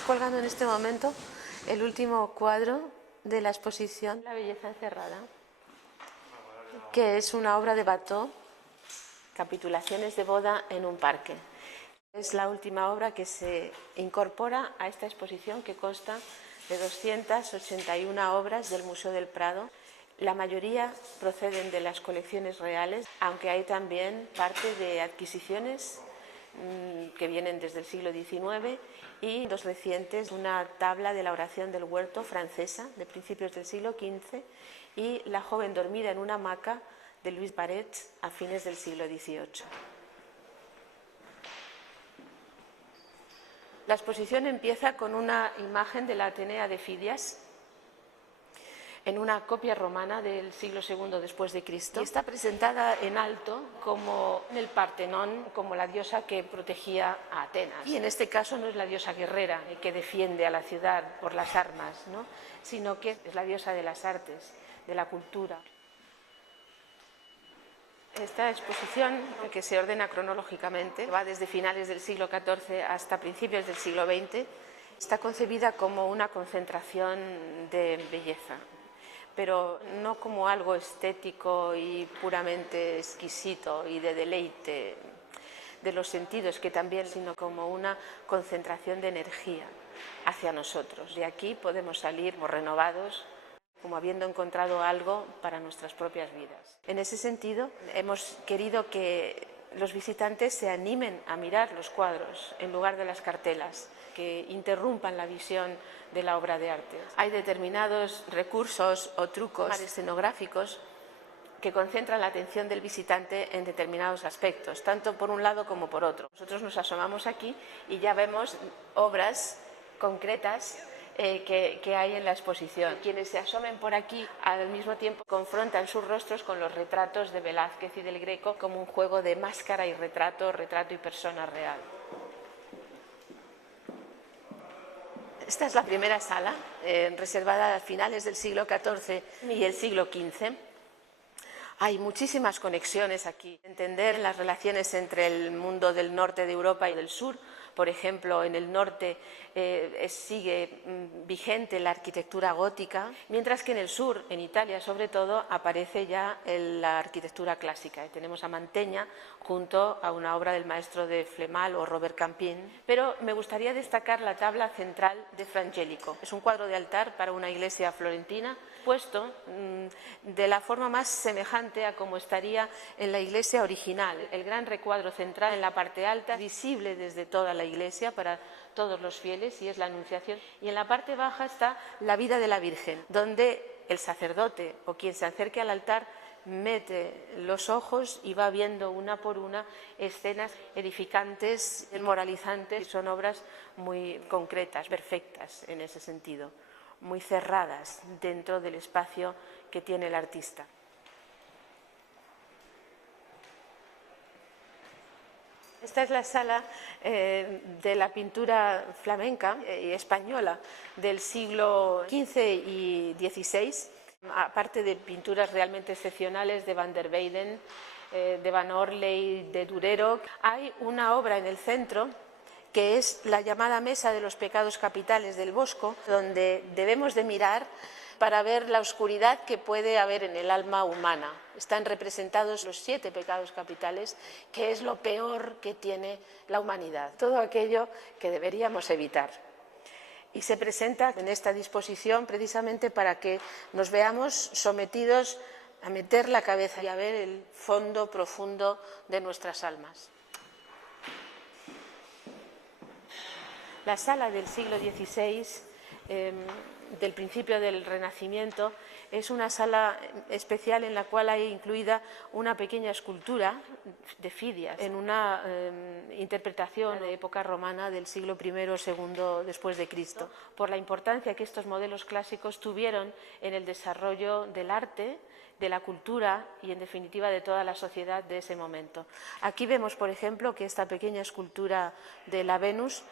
Estamos colgando en este momento el último cuadro de la exposición La belleza encerrada, que es una obra de Watteau, Capitulaciones de boda en un parque. Es la última obra que se incorpora a esta exposición, que consta de 281 obras del Museo del Prado. La mayoría proceden de las colecciones reales, aunque hay también parte de adquisiciones que vienen desde el siglo XIX y dos recientes, una tabla de la oración del huerto francesa de principios del siglo XV y La joven dormida en una hamaca de Louis Barret a fines del siglo XVIII. La exposición empieza con una imagen de la Atenea de Fidias en una copia romana del siglo II después de Cristo. Y está presentada en alto como en el Partenón, como la diosa que protegía a Atenas. Y en este caso no es la diosa guerrera que defiende a la ciudad por las armas, ¿no?, sino que es la diosa de las artes, de la cultura. Esta exposición, que se ordena cronológicamente, va desde finales del siglo XIV hasta principios del siglo XX, está concebida como una concentración de belleza, pero no como algo estético y puramente exquisito y de deleite de los sentidos, que también, sino como una concentración de energía hacia nosotros. De aquí podemos salir renovados, como habiendo encontrado algo para nuestras propias vidas. En ese sentido, hemos querido que los visitantes se animen a mirar los cuadros en lugar de las cartelas, que interrumpan la visión de la obra de arte. Hay determinados recursos o trucos escenográficos que concentran la atención del visitante en determinados aspectos, tanto por un lado como por otro. Nosotros nos asomamos aquí y ya vemos obras concretas que hay en la exposición. Quienes se asomen por aquí al mismo tiempo confrontan sus rostros con los retratos de Velázquez y del Greco como un juego de máscara y retrato, retrato y persona real. Esta es la primera sala, reservada a finales del siglo XIV y el siglo XV. Hay muchísimas conexiones aquí. Entender las relaciones entre el mundo del norte de Europa y del sur. Por ejemplo, en el norte sigue vigente la arquitectura gótica, mientras que en el sur, en Italia sobre todo, aparece ya la arquitectura clásica. Tenemos a Mantegna junto a una obra del maestro de Flemal o Robert Campin. Pero me gustaría destacar la tabla central de Frangelico. Es un cuadro de altar para una iglesia florentina, puesto de la forma más semejante a como estaría en la iglesia original. El gran recuadro central en la parte alta, visible desde toda la iglesia para todos los fieles, y es la Anunciación. Y en la parte baja está la vida de la Virgen, donde el sacerdote o quien se acerque al altar mete los ojos y va viendo una por una escenas edificantes, moralizantes. Son obras muy concretas, perfectas en ese sentido, muy cerradas dentro del espacio que tiene el artista. Esta es la sala de la pintura flamenca y española del siglo XV y XVI, aparte de pinturas realmente excepcionales de Van der Weyden, de Van Orley, de Durero. Hay una obra en el centro que es la llamada Mesa de los Pecados Capitales del Bosco, donde debemos de mirar para ver la oscuridad que puede haber en el alma humana. Están representados los 7 pecados capitales, que es lo peor que tiene la humanidad, todo aquello que deberíamos evitar. Y se presenta en esta disposición precisamente para que nos veamos sometidos a meter la cabeza y a ver el fondo profundo de nuestras almas. La sala del siglo XVI, del principio del Renacimiento, es una sala especial en la cual hay incluida una pequeña escultura de Fidias, en una interpretación de época romana del siglo I o II después de Cristo, por la importancia que estos modelos clásicos tuvieron en el desarrollo del arte, de la cultura y, en definitiva, de toda la sociedad de ese momento. Aquí vemos, por ejemplo, que esta pequeña escultura de la Venus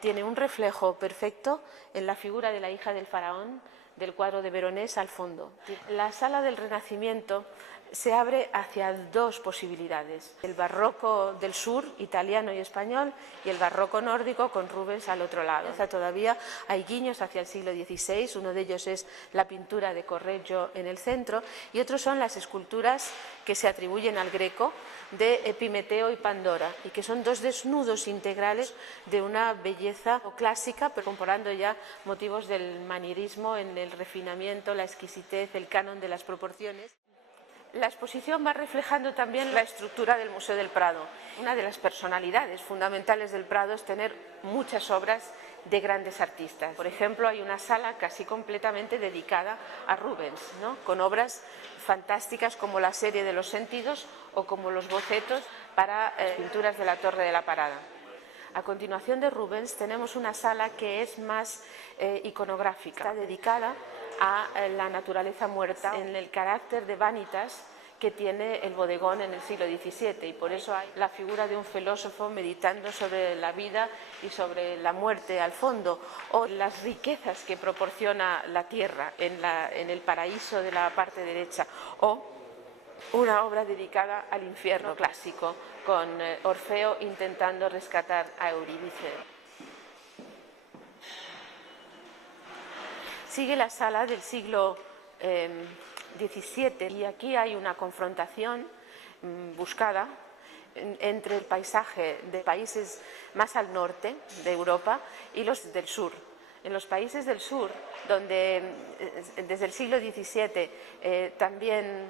tiene un reflejo perfecto en la figura de la hija del faraón, del cuadro de Veronés al fondo. La sala del Renacimiento se abre hacia dos posibilidades: el barroco del sur, italiano y español, y el barroco nórdico con Rubens al otro lado. Todavía hay guiños hacia el siglo XVI, uno de ellos es la pintura de Correggio en el centro, y otros son las esculturas que se atribuyen al Greco de Epimeteo y Pandora, y que son dos desnudos integrales de una belleza clásica, pero incorporando ya motivos del manierismo en el refinamiento, la exquisitez, el canon de las proporciones. La exposición va reflejando también la estructura del Museo del Prado. Una de las personalidades fundamentales del Prado es tener muchas obras de grandes artistas. Por ejemplo, hay una sala casi completamente dedicada a Rubens, ¿no?, con obras fantásticas como la serie de los sentidos o como los bocetos para pinturas de la Torre de la Parada. A continuación de Rubens tenemos una sala que es más iconográfica, está dedicada a la naturaleza muerta en el carácter de vanitas que tiene el bodegón en el siglo XVII, y por eso hay la figura de un filósofo meditando sobre la vida y sobre la muerte al fondo, o las riquezas que proporciona la tierra en el paraíso de la parte derecha, o una obra dedicada al infierno clásico con Orfeo intentando rescatar a Eurídice. Sigue la sala del siglo XVII y aquí hay una confrontación buscada entre el paisaje de países más al norte de Europa y los del sur. En los países del sur, donde desde el siglo XVII también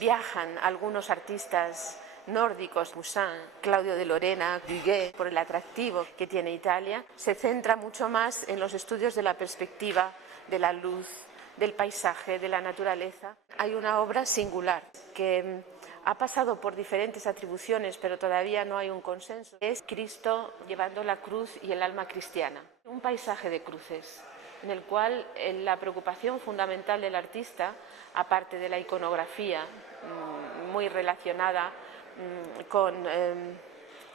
viajan algunos artistas nórdicos, Poussin, Claudio de Lorena, Duguay, por el atractivo que tiene Italia, se centra mucho más en los estudios de la perspectiva, de la luz, del paisaje, de la naturaleza. Hay una obra singular que ha pasado por diferentes atribuciones, pero todavía no hay un consenso. Es Cristo llevando la cruz y el alma cristiana. Un paisaje de cruces, en el cual la preocupación fundamental del artista, aparte de la iconografía muy relacionada con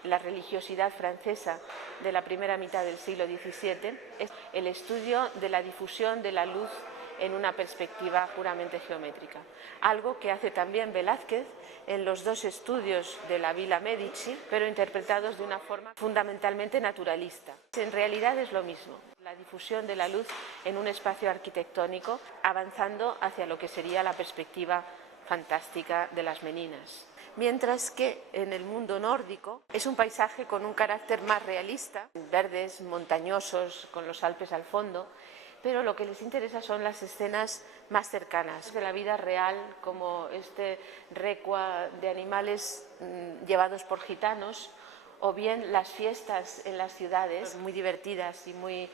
la religiosidad francesa de la primera mitad del siglo XVII, es el estudio de la difusión de la luz en una perspectiva puramente geométrica. Algo que hace también Velázquez en los dos estudios de la Villa Medici, pero interpretados de una forma fundamentalmente naturalista. En realidad es lo mismo, la difusión de la luz en un espacio arquitectónico, avanzando hacia lo que sería la perspectiva fantástica de las Meninas. Mientras que en el mundo nórdico es un paisaje con un carácter más realista, verdes, montañosos, con los Alpes al fondo, pero lo que les interesa son las escenas más cercanas de la vida real, como este recua de animales llevados por gitanos, o bien las fiestas en las ciudades, muy divertidas y muy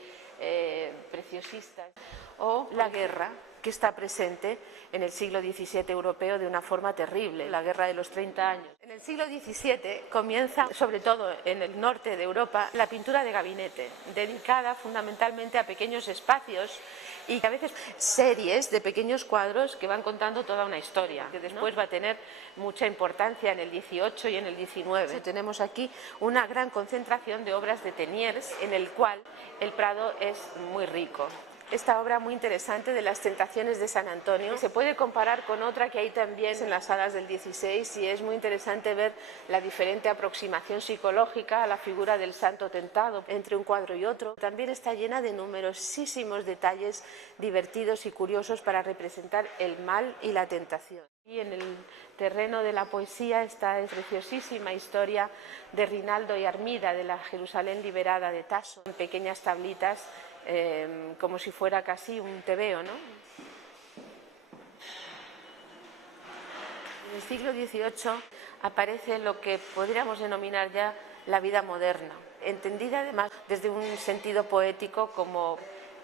preciosistas, o la guerra, que está presente en el siglo XVII europeo de una forma terrible, la Guerra de los 30 años. En el siglo XVII comienza, sobre todo en el norte de Europa, la pintura de gabinete, dedicada fundamentalmente a pequeños espacios y a veces series de pequeños cuadros que van contando toda una historia, que después va a tener mucha importancia en el XVIII y en el XIX. Tenemos aquí una gran concentración de obras de Teniers, en el cual el Prado es muy rico. Esta obra muy interesante de las Tentaciones de San Antonio se puede comparar con otra que hay también en las salas del XVI, y es muy interesante ver la diferente aproximación psicológica a la figura del santo tentado entre un cuadro y otro. También está llena de numerosísimos detalles divertidos y curiosos para representar el mal y la tentación. Y en el terreno de la poesía está la preciosísima historia de Rinaldo y Armida, de la Jerusalén liberada de Tasso, en pequeñas tablitas, como si fuera casi un tebeo, ¿no? En el siglo XVIII aparece lo que podríamos denominar ya la vida moderna, entendida además desde un sentido poético, como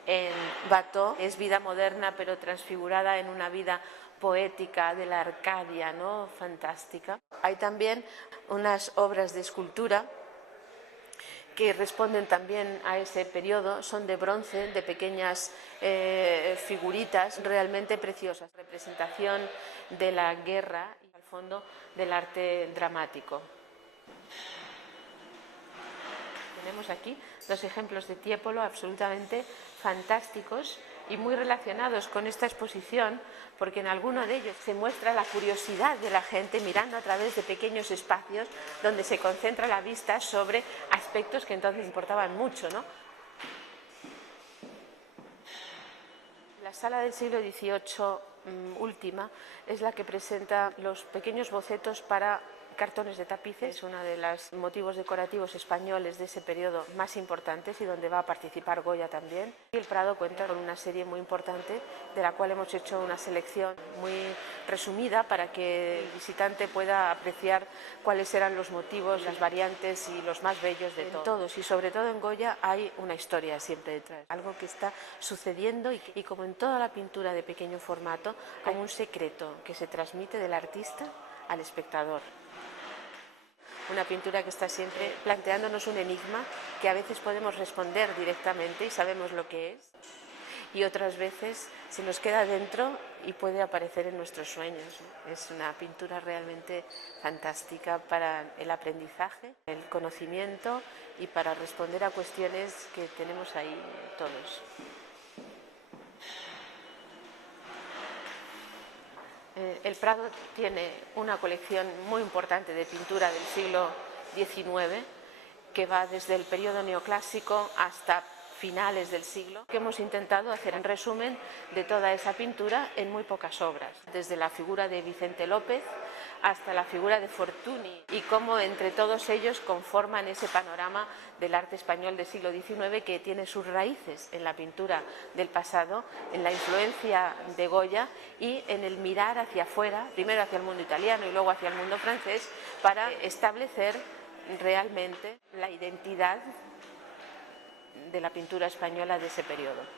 en Watteau es vida moderna pero transfigurada en una vida poética de la Arcadia, ¿no?, fantástica. Hay también unas obras de escultura que responden también a ese periodo, son de bronce, de pequeñas figuritas realmente preciosas, representación de la guerra y al fondo del arte dramático. Tenemos aquí dos ejemplos de Tiepolo absolutamente fantásticos y muy relacionados con esta exposición, porque en alguno de ellos se muestra la curiosidad de la gente mirando a través de pequeños espacios donde se concentra la vista sobre aspectos que entonces importaban mucho, ¿no? La sala del siglo XVIII última es la que presenta los pequeños bocetos para cartones de tapices, es uno de los motivos decorativos españoles de ese periodo más importantes y donde va a participar Goya también. Y el Prado cuenta con una serie muy importante de la cual hemos hecho una selección muy resumida para que el visitante pueda apreciar cuáles eran los motivos, las variantes y los más bellos de todos. Y sobre todo en Goya hay una historia siempre detrás, algo que está sucediendo y como en toda la pintura de pequeño formato, hay un secreto que se transmite del artista al espectador. Una pintura que está siempre planteándonos un enigma que a veces podemos responder directamente y sabemos lo que es, y otras veces se nos queda dentro y puede aparecer en nuestros sueños, ¿no? Es una pintura realmente fantástica para el aprendizaje, el conocimiento y para responder a cuestiones que tenemos ahí todos. El Prado tiene una colección muy importante de pintura del siglo XIX que va desde el periodo neoclásico hasta finales del siglo, que hemos intentado hacer un resumen de toda esa pintura en muy pocas obras, desde la figura de Vicente López hasta la figura de Fortuny, y cómo entre todos ellos conforman ese panorama del arte español del siglo XIX que tiene sus raíces en la pintura del pasado, en la influencia de Goya y en el mirar hacia afuera, primero hacia el mundo italiano y luego hacia el mundo francés, para establecer realmente la identidad de la pintura española de ese periodo.